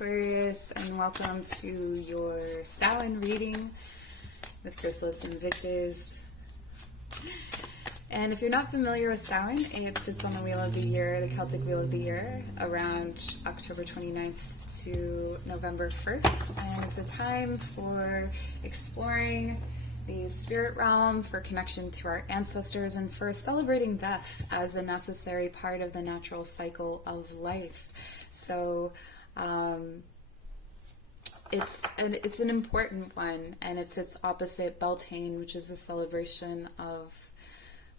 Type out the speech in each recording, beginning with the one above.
Aquarius, and welcome to your Samhain reading with Chrysalis Invictus. And if you're not familiar with Samhain, it sits on the Wheel of the Year, the Celtic Wheel of the Year, around October 29th to November 1st. And it's a time for exploring the spirit realm, for connection to our ancestors, and for celebrating death as a necessary part of the natural cycle of life. So it's an important one, and it's its opposite, Beltane, which is a celebration of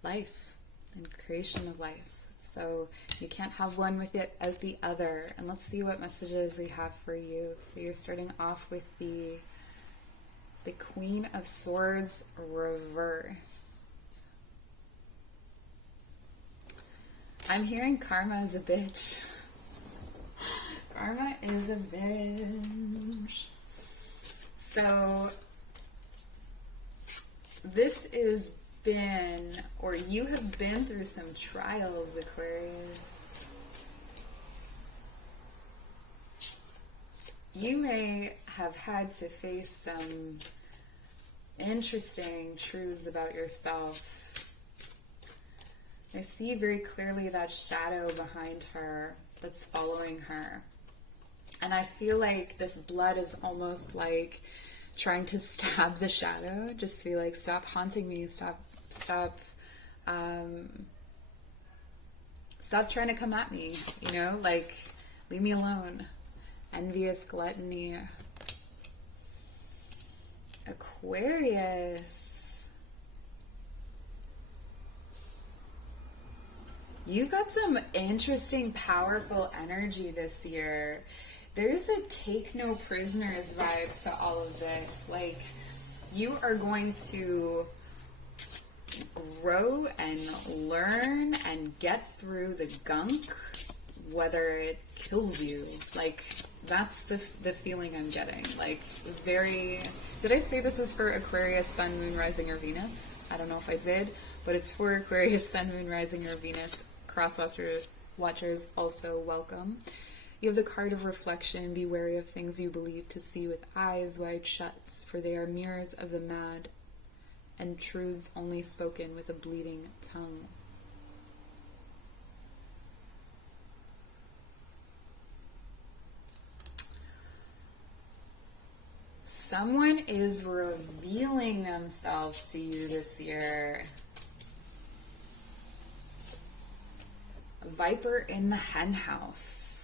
life and creation of life. So you can't have one without the other. And let's see what messages we have for you. So you're starting off with the Queen of Swords reversed. I'm hearing karma is a bitch. Karma is a bitch. So this has been, or you have been through some trials, Aquarius. You may have had to face some interesting truths about yourself. I see very clearly that shadow behind her that's following her. And I feel like this blood is almost like trying to stab the shadow, just to be like, stop haunting me, stop trying to come at me, you know, like, leave me alone. Envious gluttony. Aquarius. You've got some interesting, powerful energy this year. There's a take no prisoners vibe to all of this. Like, you are going to grow and learn and get through the gunk, whether it kills you. Like, that's the feeling I'm getting. Like, very... Did I say this is for Aquarius, Sun, Moon, Rising, or Venus? I don't know if I did, but it's for Aquarius, Sun, Moon, Rising, or Venus. Cross-watchers also welcome. You have the card of reflection. Be wary of things you believe to see with eyes wide shut, for they are mirrors of the mad, and truths only spoken with a bleeding tongue. Someone is revealing themselves to you this year. A viper in the hen house.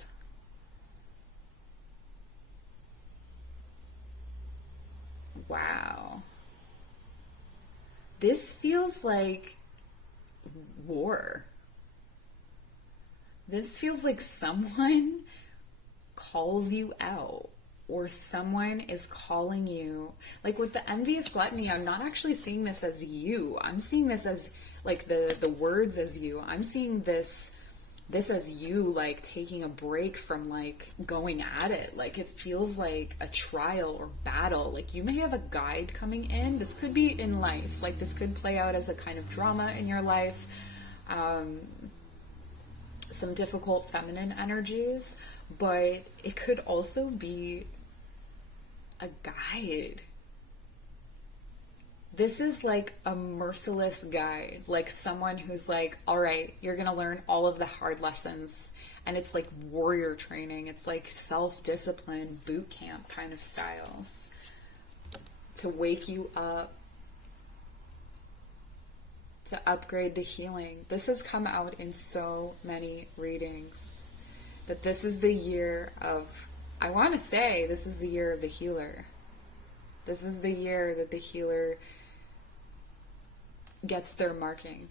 Wow. This feels like war. This feels like someone calls you out, or someone is calling you. Like with the envious gluttony, I'm not actually seeing this as you. I'm seeing this as like the words as you. I'm seeing this as you, like, taking a break from, like, going at it. Like, it feels like a trial or battle. Like, you may have a guide coming in. This could be in life. Like, this could play out as a kind of drama in your life. Some difficult feminine energies. But it could also be a guide. This is like a merciless guide, like someone who's like, all right, you're going to learn all of the hard lessons. And it's like warrior training. It's like self-discipline, boot camp kind of styles to wake you up, to upgrade the healing. This has come out in so many readings that this is the year of, I want to say this is the year of the healer. This is the year that the healer gets their marking.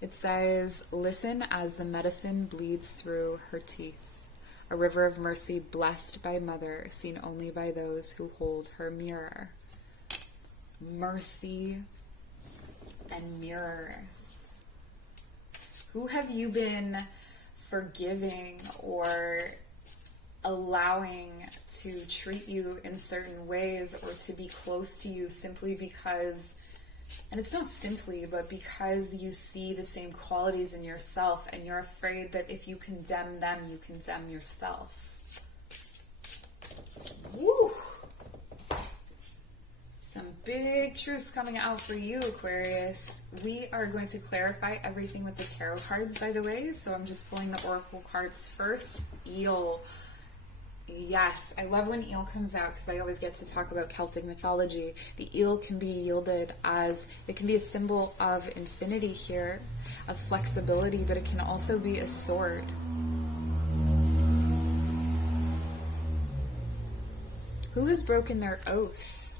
It says, listen as the medicine bleeds through her teeth. A river of mercy blessed by mother, seen only by those who hold her mirror. Mercy and mirrors. Who have you been forgiving or allowing to treat you in certain ways, or to be close to you simply because And it's not simply, but because you see the same qualities in yourself and you're afraid that if you condemn them, you condemn yourself. Woo! Some big truths coming out for you, Aquarius. We are going to clarify everything with the tarot cards, by the way. So I'm just pulling the oracle cards first. Eel. Yes, I love when eel comes out because I always get to talk about Celtic mythology. The eel can be yielded as, it can be a symbol of infinity here, of flexibility, but it can also be a sword. Who has broken their oath?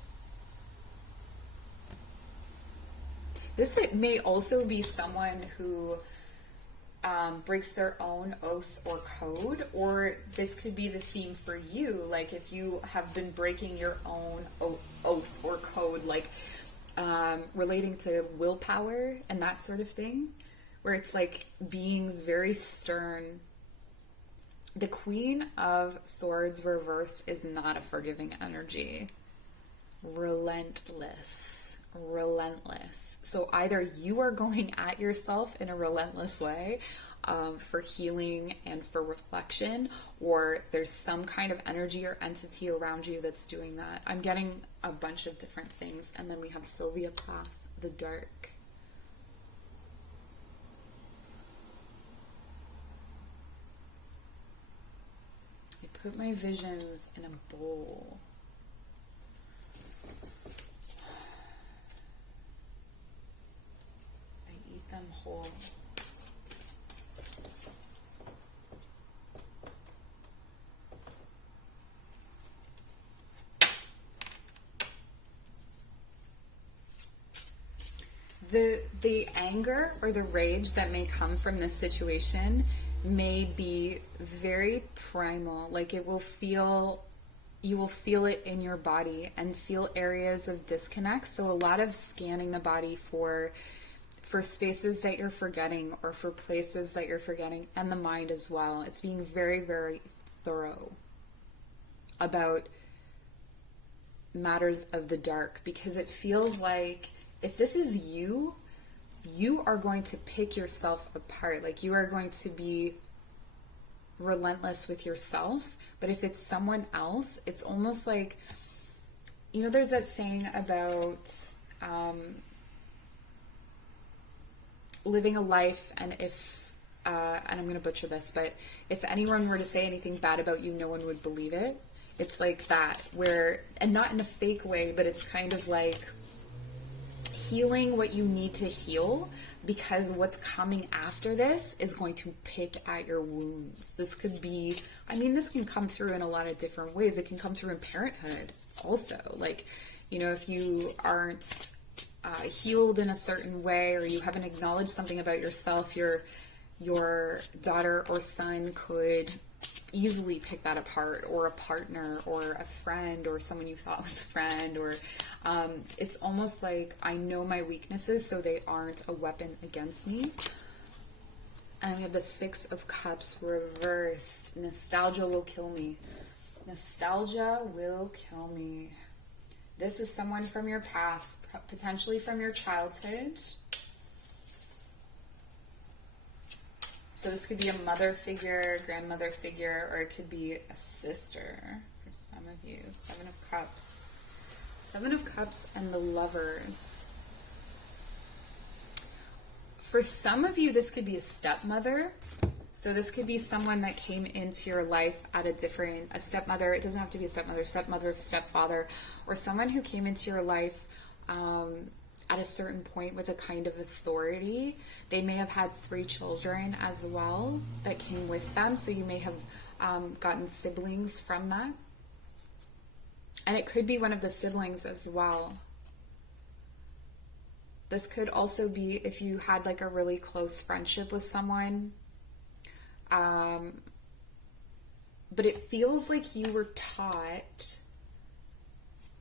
This may also be someone who breaks their own oath or code, or this could be the theme for you, like if you have been breaking your own oath or code, like relating to willpower and that sort of thing, where it's like being very stern. The Queen of Swords reversed is not a forgiving energy. Relentless. So either you are going at yourself in a relentless way for healing and for reflection, or there's some kind of energy or entity around you that's doing that. I'm getting a bunch of different things. And then we have Sylvia Plath, the dark. I put my visions in a bowl. Them whole. The anger or the rage that may come from this situation may be very primal, like you will feel it in your body and feel areas of disconnect. So a lot of scanning the body for spaces that you're forgetting or for places that you're forgetting, and the mind as well. It's being very, very thorough about matters of the dark, because it feels like if this is you, you are going to pick yourself apart. Like you are going to be relentless with yourself. But if it's someone else, it's almost like, you know, there's that saying about living a life, and if and I'm going to butcher this, but if anyone were to say anything bad about you, no one would believe it. It's like that, where, and not in a fake way, but it's kind of like healing what you need to heal, because what's coming after this is going to pick at your wounds. This could be, I mean, this can come through in a lot of different ways. It can come through in parenthood also. Like, you know, if you aren't healed in a certain way, or you haven't acknowledged something about yourself, your daughter or son could easily pick that apart, or a partner or a friend or someone you thought was a friend, or it's almost like, I know my weaknesses so they aren't a weapon against me. And we have the Six of Cups reversed. Nostalgia will kill me. Nostalgia will kill me. This is someone from your past, potentially from your childhood. So this could be a mother figure, grandmother figure, or it could be a sister for some of you. Seven of Cups. Seven of Cups and the Lovers. For some of you, this could be a stepmother. So this could be someone that came into your life at a stepmother. It doesn't have to be a stepmother, stepfather, or someone who came into your life at a certain point with a kind of authority. They may have had 3 children as well that came with them. So you may have gotten siblings from that. And it could be one of the siblings as well. This could also be if you had like a really close friendship with someone. But it feels like you were taught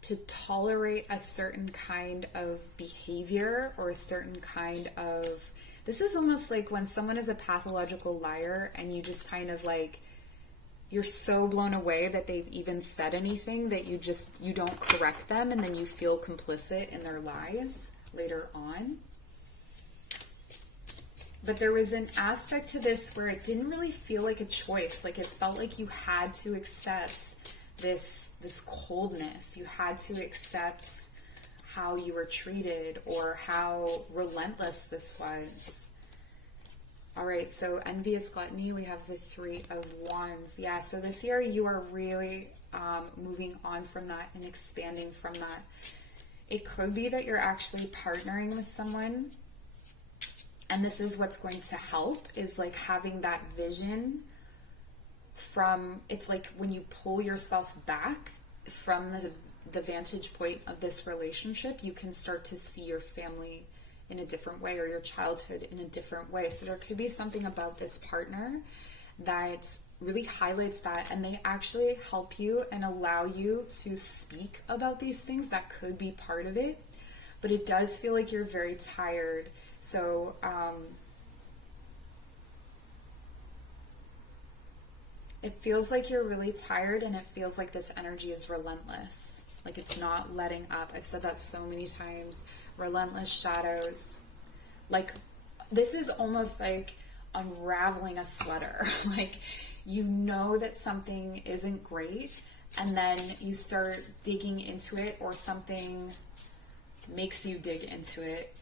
to tolerate a certain kind of behavior or a certain kind of... This is almost like when someone is a pathological liar and you just kind of like... You're so blown away that they've even said anything that you don't correct them, and then you feel complicit in their lies. later on. But there was an aspect to this where it didn't really feel like a choice. Like it felt like you had to accept this coldness. You had to accept how you were treated or how relentless this was. All right, so envious gluttony, we have the 3 of Wands. Yeah, so this year you are really moving on from that and expanding from that. It could be that you're actually partnering with someone, and this is what's going to help, is like having that vision from, it's like when you pull yourself back from the vantage point of this relationship, you can start to see your family in a different way, or your childhood in a different way. So there could be something about this partner that really highlights that, and they actually help you and allow you to speak about these things. That could be part of it, but it does feel like you're very tired. So it feels like you're really tired, and it feels like this energy is relentless. Like it's not letting up. I've said that so many times. Relentless shadows. Like this is almost like unraveling a sweater. Like you know that something isn't great, and then you start digging into it, or something makes you dig into it,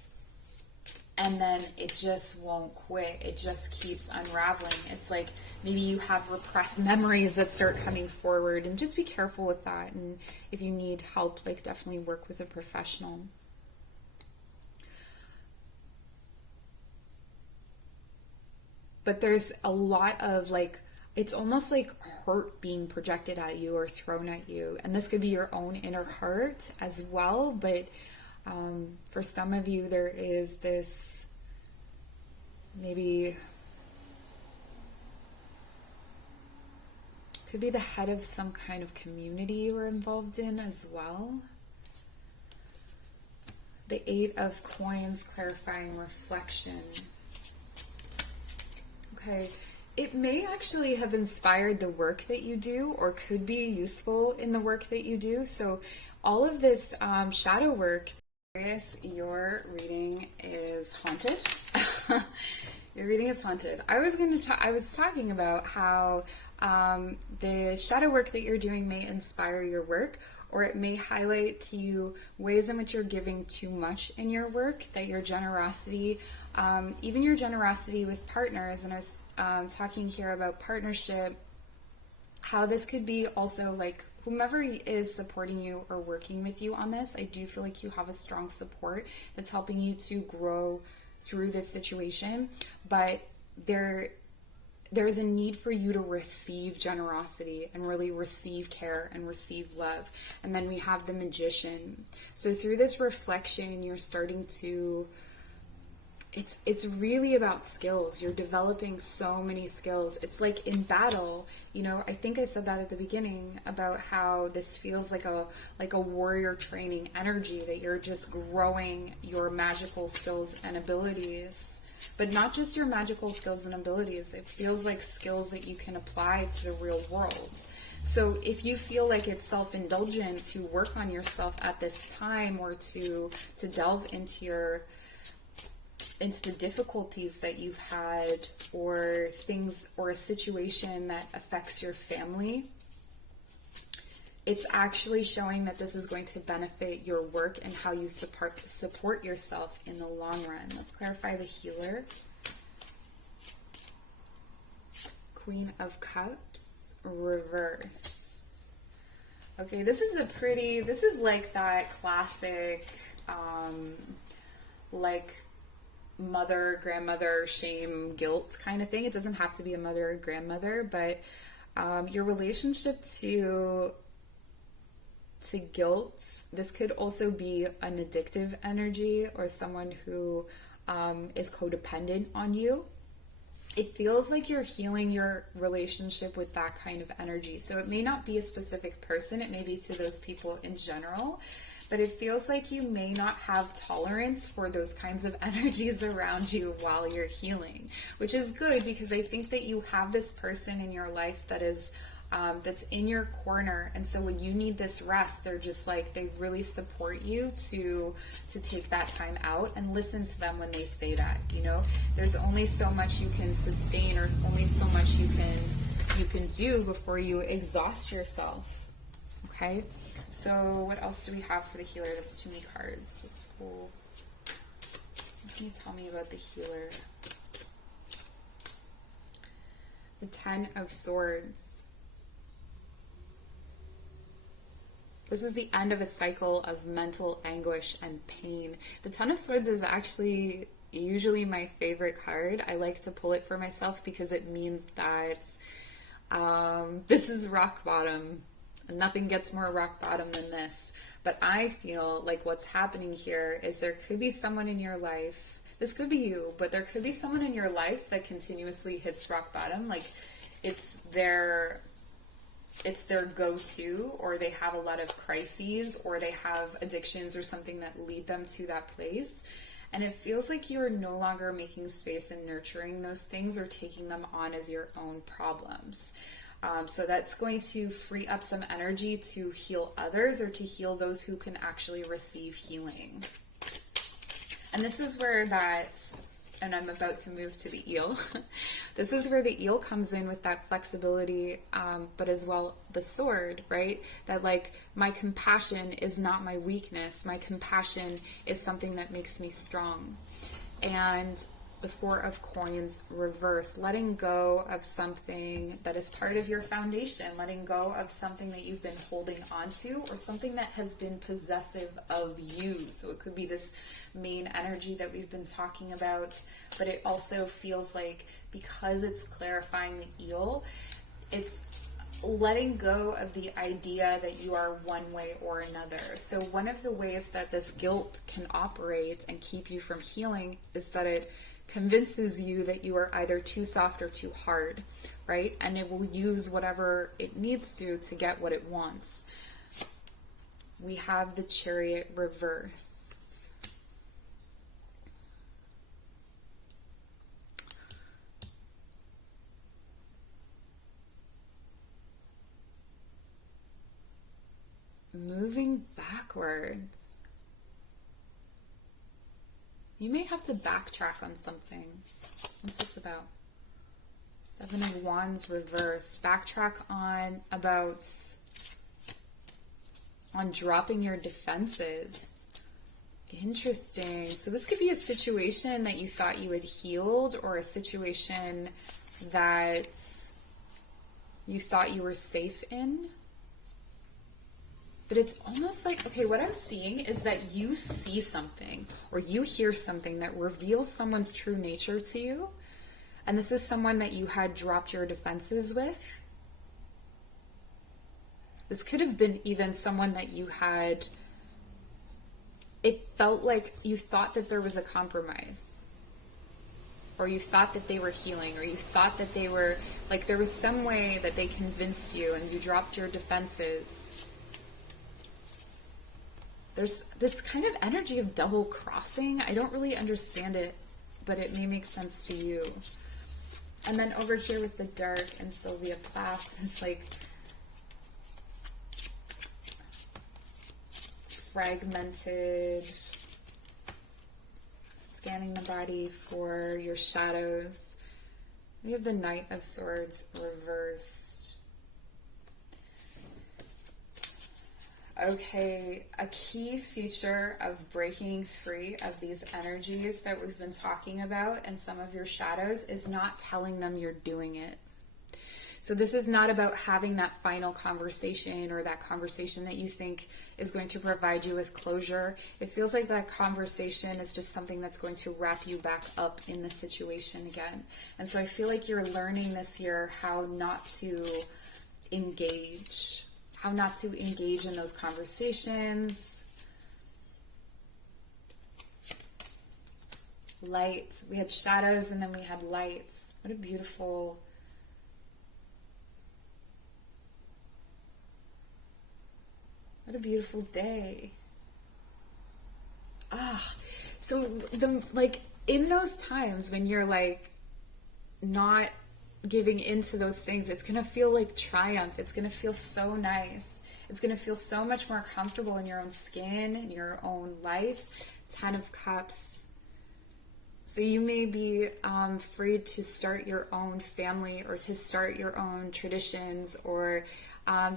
and then it just won't quit. It just keeps unraveling. It's like maybe you have repressed memories that start coming forward, and just be careful with that. And if you need help, like definitely work with a professional. But there's a lot of like, it's almost like hurt being projected at you or thrown at you. And this could be your own inner hurt as well. But for some of you, there is this maybe, could be the head of some kind of community you were involved in as well. The 8 of Coins, clarifying reflection. Okay, it may actually have inspired the work that you do, or could be useful in the work that you do. So all of this shadow work, your reading is haunted. Your reading is haunted. I was talking about how the shadow work that you're doing may inspire your work, or it may highlight to you ways in which you're giving too much in your work, that your generosity, even your generosity with partners, and I was talking here about partnership, how this could be also like whomever is supporting you or working with you on this. I do feel like you have a strong support that's helping you to grow through this situation, but there's a need for you to receive generosity and really receive care and receive love. And then we have the Magician. So through this reflection, you're starting to, it's really about skills. You're developing so many skills. It's like in battle, you know, I think I said that at the beginning about how this feels like a warrior training energy, that you're just growing your magical skills and abilities. But not just your magical skills and abilities. It feels like skills that you can apply to the real world. So if you feel like it's self-indulgent to work on yourself at this time, or to delve into the difficulties that you've had, or things, or a situation that affects your family, it's actually showing that this is going to benefit your work and how you support yourself in the long run. Let's clarify the Healer. Queen of Cups, reverse. Okay, this is like that classic, like mother, grandmother, shame, guilt kind of thing. It doesn't have to be a mother or grandmother, but your relationship to guilt, this could also be an addictive energy, or someone who is codependent on you. It feels like you're healing your relationship with that kind of energy. So it may not be a specific person, it may be to those people in general, but it feels like you may not have tolerance for those kinds of energies around you while you're healing, which is good, because I think that you have this person in your life that is that's in your corner. And so when you need this rest, they're just like, they really support you to take that time out, and listen to them when they say that. You know, there's only so much you can sustain, or only so much you can do before you exhaust yourself. Okay, so what else do we have for the healer? That's too many cards. Let's pull. What can you tell me about the healer? The Ten of Swords. This is the end of a cycle of mental anguish and pain. The Ten of Swords is actually usually my favorite card. I like to pull it for myself because it means that this is rock bottom. Nothing gets more rock bottom than this. But I feel like what's happening here is there could be someone in your life, this could be you, but there could be someone in your life that continuously hits rock bottom. Like it's their go-to, or they have a lot of crises, or they have addictions or something that lead them to that place. And it feels like you're no longer making space and nurturing those things, or taking them on as your own problems. So that's going to free up some energy to heal others, or to heal those who can actually receive healing. And this is where and I'm about to move to the eel. This is where the eel comes in with that flexibility, but as well the sword, right? That like, my compassion is not my weakness. My compassion is something that makes me strong. And the Four of Coins reverse, letting go of something that is part of your foundation, letting go of something that you've been holding onto, or something that has been possessive of you. So it could be this main energy that we've been talking about, but it also feels like, because it's clarifying the eel, it's letting go of the idea that you are one way or another. So one of the ways that this guilt can operate and keep you from healing is that it convinces you that you are either too soft or too hard, right? And it will use whatever it needs to get what it wants. We have the Chariot reverse. Moving backwards. You may have to backtrack on something. What's this about? Seven of Wands reversed. Backtrack on dropping your defenses. Interesting. So this could be a situation that you thought you had healed, or a situation that you thought you were safe in. But it's almost like, okay, what I'm seeing is that you see something, or you hear something that reveals someone's true nature to you. And this is someone that you had dropped your defenses with. This could have been even someone that you had, it felt like you thought that there was a compromise, or you thought that they were healing, or you thought that they were, like there was some way that they convinced you and you dropped your defenses. There's this kind of energy of double crossing. I don't really understand it, but it may make sense to you. And then over here with the dark and Sylvia Plath is like fragmented, scanning the body for your shadows. We have the Knight of Swords reversed. Okay, a key feature of breaking free of these energies that we've been talking about and some of your shadows is not telling them you're doing it. So this is not about having that final conversation, or that conversation that you think is going to provide you with closure. It feels like that conversation is just something that's going to wrap you back up in the situation again. And so I feel like you're learning this year how not to engage. How not to engage in those conversations. Light. We had shadows and then we had lights. What a beautiful day. So in those times when you're like not giving into those things, it's going to feel like triumph. It's going to feel so nice. It's going to feel so much more comfortable in your own skin, in your own life. 10 of Cups. So you may be free to start your own family or to start your own traditions, or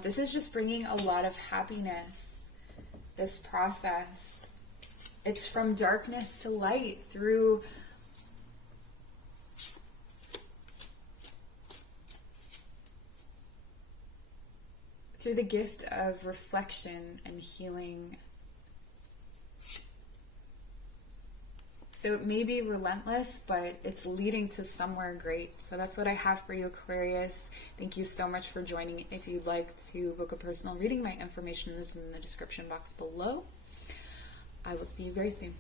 this is just bringing a lot of happiness, this process. It's from darkness to light through the gift of reflection and healing. So it may be relentless, but it's leading to somewhere great. So that's what I have for you, Aquarius. Thank you so much for joining. If you'd like to book a personal reading, my information is in the description box below. I will see you very soon.